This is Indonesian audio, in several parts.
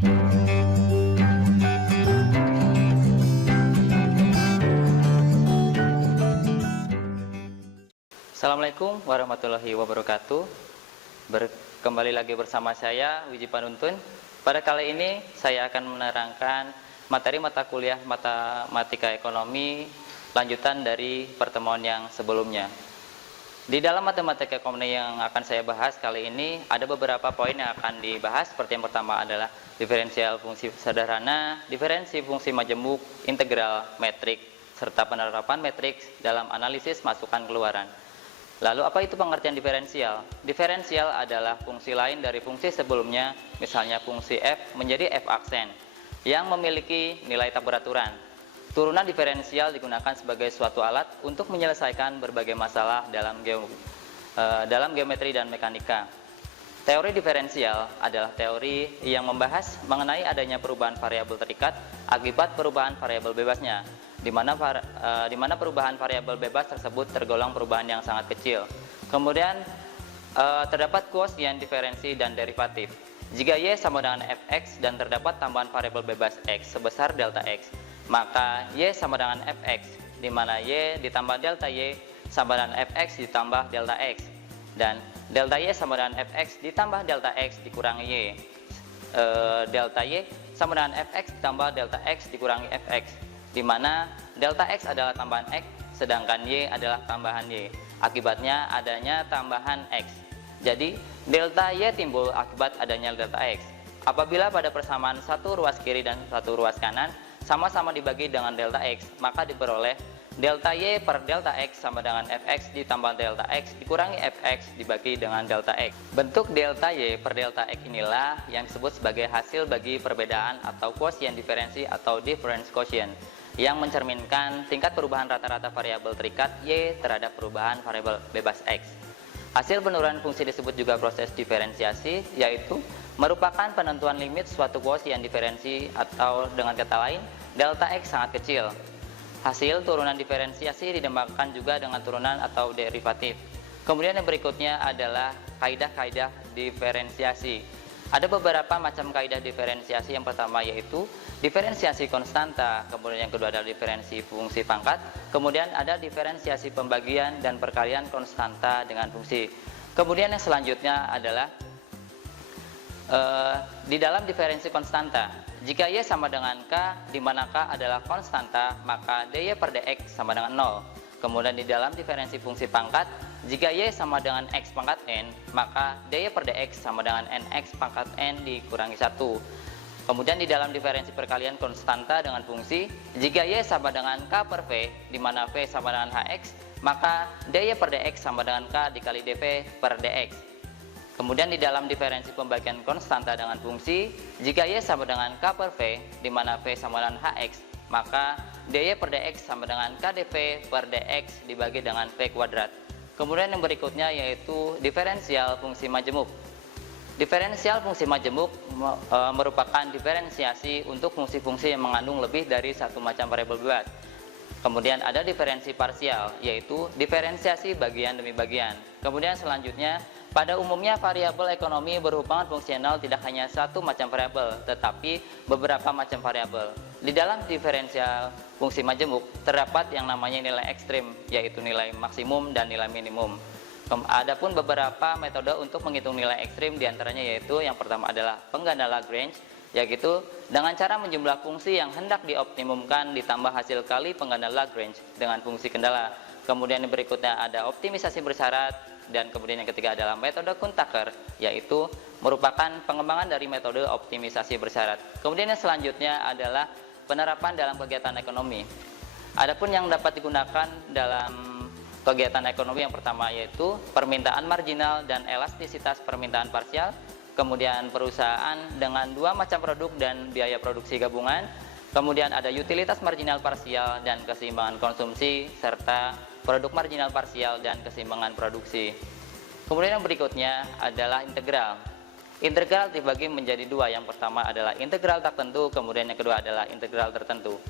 Assalamualaikum warahmatullahi wabarakatuh. Kembali lagi bersama saya Wiji Panuntun. Pada kali ini saya akan menerangkan materi mata kuliah Matematika Ekonomi lanjutan dari pertemuan yang sebelumnya. Di dalam matematika ekonomi yang akan saya bahas kali ini ada beberapa poin yang akan dibahas. Seperti yang pertama adalah diferensial fungsi sederhana, diferensi fungsi majemuk, integral, metrik, serta penerapan metrik dalam analisis masukan keluaran. Lalu apa itu pengertian diferensial? Diferensial adalah fungsi lain dari fungsi sebelumnya, misalnya fungsi f menjadi f aksen, yang memiliki nilai tak beraturan. Turunan diferensial digunakan sebagai suatu alat untuk menyelesaikan berbagai masalah dalam geometri dan mekanika. Teori diferensial adalah teori yang membahas mengenai adanya perubahan variabel terikat akibat perubahan variabel bebasnya, di mana perubahan variabel bebas tersebut tergolong perubahan yang sangat kecil. Kemudian terdapat kuosien diferensi dan derivatif. Jika y sama dengan fx dan terdapat tambahan variabel bebas x sebesar delta x, maka y sama dengan fx, di mana y ditambah delta y sama dengan fx ditambah delta x, dan delta y sama dengan fx ditambah delta x dikurangi y. Delta y sama dengan fx ditambah delta x dikurangi fx, di mana delta x adalah tambahan x, sedangkan y adalah tambahan y. Akibatnya adanya tambahan x. Jadi delta y timbul akibat adanya delta x. Apabila pada persamaan satu ruas kiri dan satu ruas kanan sama-sama dibagi dengan delta x, maka diperoleh delta y per delta x sama dengan fx ditambah delta x dikurangi fx dibagi dengan delta x. Bentuk delta y per delta x inilah yang disebut sebagai hasil bagi perbedaan atau quotient diferensi atau difference quotient, yang mencerminkan tingkat perubahan rata-rata variabel terikat y terhadap perubahan variabel bebas x. Hasil penurunan fungsi disebut juga proses diferensiasi, yaitu merupakan penentuan limit suatu quotient diferensi, atau dengan kata lain delta x sangat kecil. Hasil turunan diferensiasi dinamakan juga dengan turunan atau derivatif. Kemudian yang berikutnya adalah kaidah-kaidah diferensiasi. Ada beberapa macam kaidah diferensiasi. Yang pertama yaitu diferensiasi konstanta, kemudian yang kedua adalah diferensi fungsi pangkat, kemudian ada diferensiasi pembagian dan perkalian konstanta dengan fungsi. Kemudian yang selanjutnya adalah di dalam diferensi konstanta, jika y sama dengan k, di mana k adalah konstanta, maka dy per dx sama dengan 0. Kemudian di dalam diferensi fungsi pangkat, jika y sama dengan x pangkat n, maka dy per dx sama dengan nx pangkat n dikurangi 1. Kemudian di dalam diferensi perkalian konstanta dengan fungsi, jika y sama dengan k per v, di mana v sama dengan hx, maka dy per dx sama dengan k dikali dv per dx. Kemudian di dalam diferensi pembagian konstanta dengan fungsi, jika y sama dengan k per v, di mana v sama dengan hx, maka dy per dx sama dengan k dv per dx dibagi dengan v kuadrat. Kemudian yang berikutnya yaitu diferensial fungsi majemuk. Diferensial fungsi majemuk merupakan diferensiasi untuk fungsi-fungsi yang mengandung lebih dari satu macam variabel bebas. Kemudian ada diferensi parsial, yaitu diferensiasi bagian demi bagian. Kemudian selanjutnya, pada umumnya variabel ekonomi berhubungan fungsional tidak hanya satu macam variabel, tetapi beberapa macam variabel. Di dalam diferensial fungsi majemuk terdapat yang namanya nilai ekstrim, yaitu nilai maksimum dan nilai minimum. Adapun beberapa metode untuk menghitung nilai ekstrim, diantaranya yaitu yang pertama adalah pengganda Lagrange, yaitu dengan cara menjumlah fungsi yang hendak dioptimumkan ditambah hasil kali pengganda Lagrange dengan fungsi kendala. Kemudian yang berikutnya ada optimisasi bersyarat, dan kemudian yang ketiga adalah metode Kuhn-Tucker, yaitu merupakan pengembangan dari metode optimisasi bersyarat. Kemudian yang selanjutnya adalah penerapan dalam kegiatan ekonomi. Adapun yang dapat digunakan dalam kegiatan ekonomi yang pertama yaitu permintaan marginal dan elastisitas permintaan parsial, kemudian perusahaan dengan dua macam produk dan biaya produksi gabungan, kemudian ada utilitas marginal parsial dan keseimbangan konsumsi, serta produk marginal parsial dan keseimbangan produksi. Kemudian yang berikutnya adalah integral. Integral dibagi menjadi dua, yang pertama adalah integral tak tentu, kemudian yang kedua adalah integral tertentu.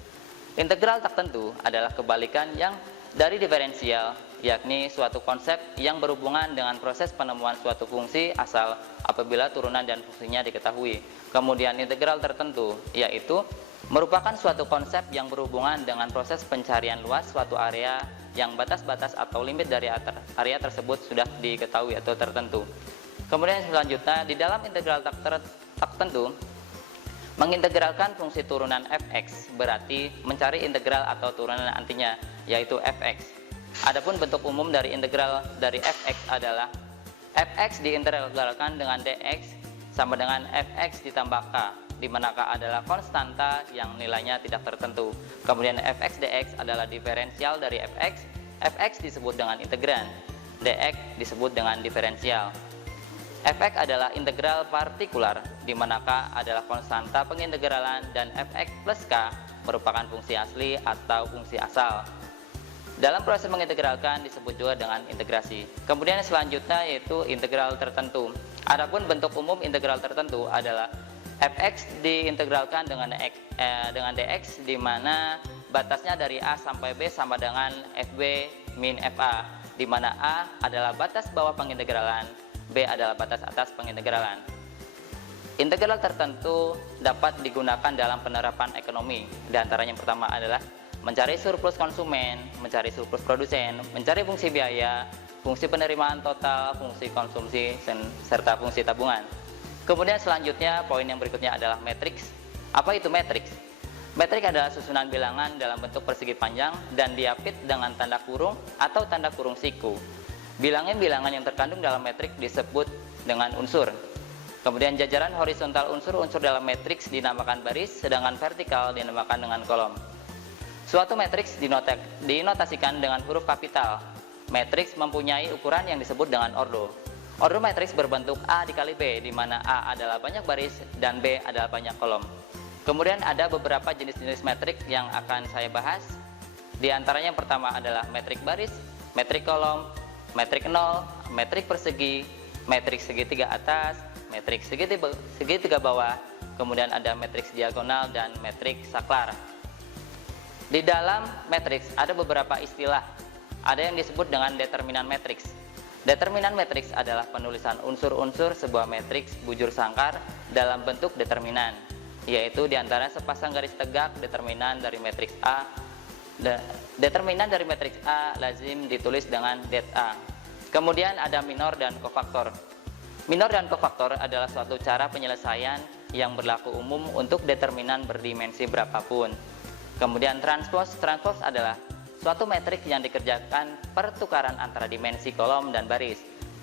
Integral tak tentu adalah kebalikan yang dari diferensial, yakni suatu konsep yang berhubungan dengan proses penemuan suatu fungsi asal apabila turunan dan fungsinya diketahui. Kemudian integral tertentu, yaitu merupakan suatu konsep yang berhubungan dengan proses pencarian luas suatu area yang batas-batas atau limit dari area tersebut sudah diketahui atau tertentu. Kemudian selanjutnya, di dalam integral tak tertentu, mengintegralkan fungsi turunan fx berarti mencari integral atau turunan antinya, yaitu fx. Adapun bentuk umum dari integral dari fx adalah fx diintegralkan dengan dx sama dengan fx ditambah k, di mana k adalah konstanta yang nilainya tidak tertentu. Kemudian fx dx adalah diferensial dari fx. Fx disebut dengan integran, dx disebut dengan diferensial. Fx adalah integral partikular, di mana k adalah konstanta pengintegralan dan fx plus k merupakan fungsi asli atau fungsi asal. Dalam proses mengintegralkan disebut juga dengan integrasi. Kemudian selanjutnya yaitu integral tertentu. Adapun bentuk umum integral tertentu adalah fx diintegralkan dengan dx, di mana batasnya dari a sampai b sama dengan fb min fa, di mana a adalah batas bawah pengintegralan, b adalah batas atas pengintegralan. Integral tertentu dapat digunakan dalam penerapan ekonomi. Di antaranya yang pertama adalah mencari surplus konsumen, mencari surplus produsen, mencari fungsi biaya, fungsi penerimaan total, fungsi konsumsi, serta fungsi tabungan. Kemudian selanjutnya poin yang berikutnya adalah matriks. Apa itu matriks? Matriks adalah susunan bilangan dalam bentuk persegi panjang dan diapit dengan tanda kurung atau tanda kurung siku. Bilangan-bilangan yang terkandung dalam matriks disebut dengan unsur. Kemudian jajaran horizontal unsur-unsur dalam matriks dinamakan baris, sedangkan vertikal dinamakan dengan kolom. Suatu matriks dinotasikan dengan huruf kapital. Matriks mempunyai ukuran yang disebut dengan ordo. Ordo matriks berbentuk A dikali B, di mana A adalah banyak baris dan B adalah banyak kolom. Kemudian ada beberapa jenis-jenis matriks yang akan saya bahas. Di antaranya yang pertama adalah matrik baris, matrik kolom, matrik nol, matrik persegi, matrik segitiga atas, matrik segitiga bawah, kemudian ada matriks diagonal dan matriks saklar. Di dalam matriks ada beberapa istilah. Ada yang disebut dengan determinan matriks. Determinan matriks adalah penulisan unsur-unsur sebuah matriks bujur sangkar dalam bentuk determinan, yaitu diantara sepasang garis tegak determinan dari matriks A. Determinan dari matriks A lazim ditulis dengan det A. Kemudian ada minor dan kofaktor. Minor dan kofaktor adalah suatu cara penyelesaian yang berlaku umum untuk determinan berdimensi berapapun. Kemudian transpose adalah suatu matriks yang dikerjakan pertukaran antara dimensi kolom dan baris.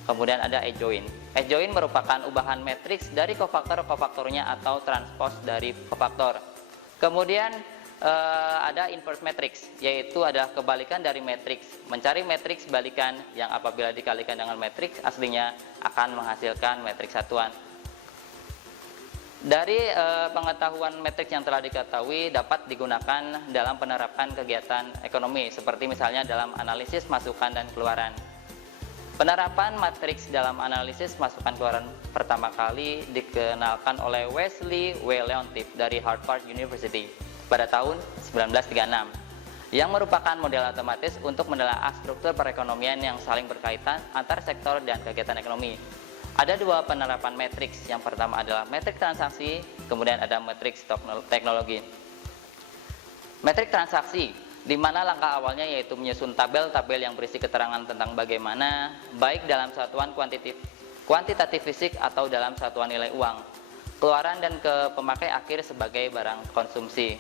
Kemudian ada adjoint. Adjoint merupakan ubahan matriks dari kofaktor-kofaktornya atau transpose dari kofaktor. Kemudian ada inverse matrix, yaitu adalah kebalikan dari matriks. Mencari matriks balikan yang apabila dikalikan dengan matriks aslinya akan menghasilkan matriks satuan. Dari pengetahuan matriks yang telah diketahui dapat digunakan dalam penerapan kegiatan ekonomi, seperti misalnya dalam analisis masukan dan keluaran. Penerapan matriks dalam analisis masukan keluaran pertama kali dikenalkan oleh Wesley W. Leontief dari Harvard University pada tahun 1936, yang merupakan model otomatis untuk menelaah struktur perekonomian yang saling berkaitan antar sektor dan kegiatan ekonomi. Ada dua penerapan matriks. Yang pertama adalah matriks transaksi, kemudian ada matriks teknologi. Matriks transaksi, di mana langkah awalnya yaitu menyusun tabel-tabel yang berisi keterangan tentang bagaimana, baik dalam satuan kuantitatif fisik atau dalam satuan nilai uang, keluaran dan ke pemakai akhir sebagai barang konsumsi.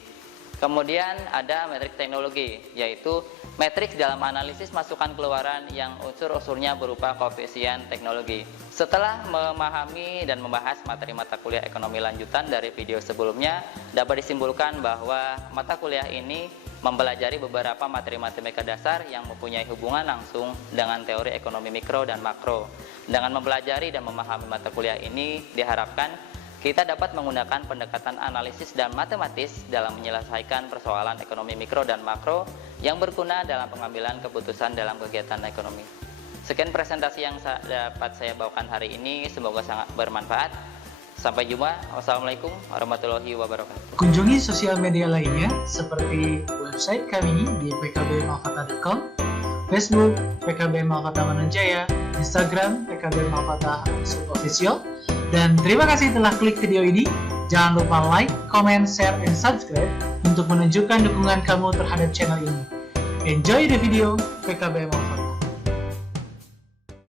Kemudian ada matriks teknologi, yaitu matriks dalam analisis masukan keluaran yang unsur-unsurnya berupa koefisien teknologi. Setelah memahami dan membahas materi mata kuliah ekonomi lanjutan dari video sebelumnya, dapat disimpulkan bahwa mata kuliah ini mempelajari beberapa materi matematika dasar yang mempunyai hubungan langsung dengan teori ekonomi mikro dan makro. Dengan mempelajari dan memahami mata kuliah ini, diharapkan kita dapat menggunakan pendekatan analisis dan matematis dalam menyelesaikan persoalan ekonomi mikro dan makro yang berguna dalam pengambilan keputusan dalam kegiatan ekonomi. Sekian presentasi yang dapat saya bawakan hari ini, semoga sangat bermanfaat. Sampai jumpa. Wassalamualaikum warahmatullahi wabarakatuh. Kunjungi sosial media lainnya seperti website kami di pkbmalfata.com, Facebook PKB Malfata Manunjaya, Instagram PKB Malfata _official. Dan terima kasih telah klik video ini. Jangan lupa like, comment, share, and subscribe untuk menunjukkan dukungan kamu terhadap channel ini. Enjoy the video PKB Malfata.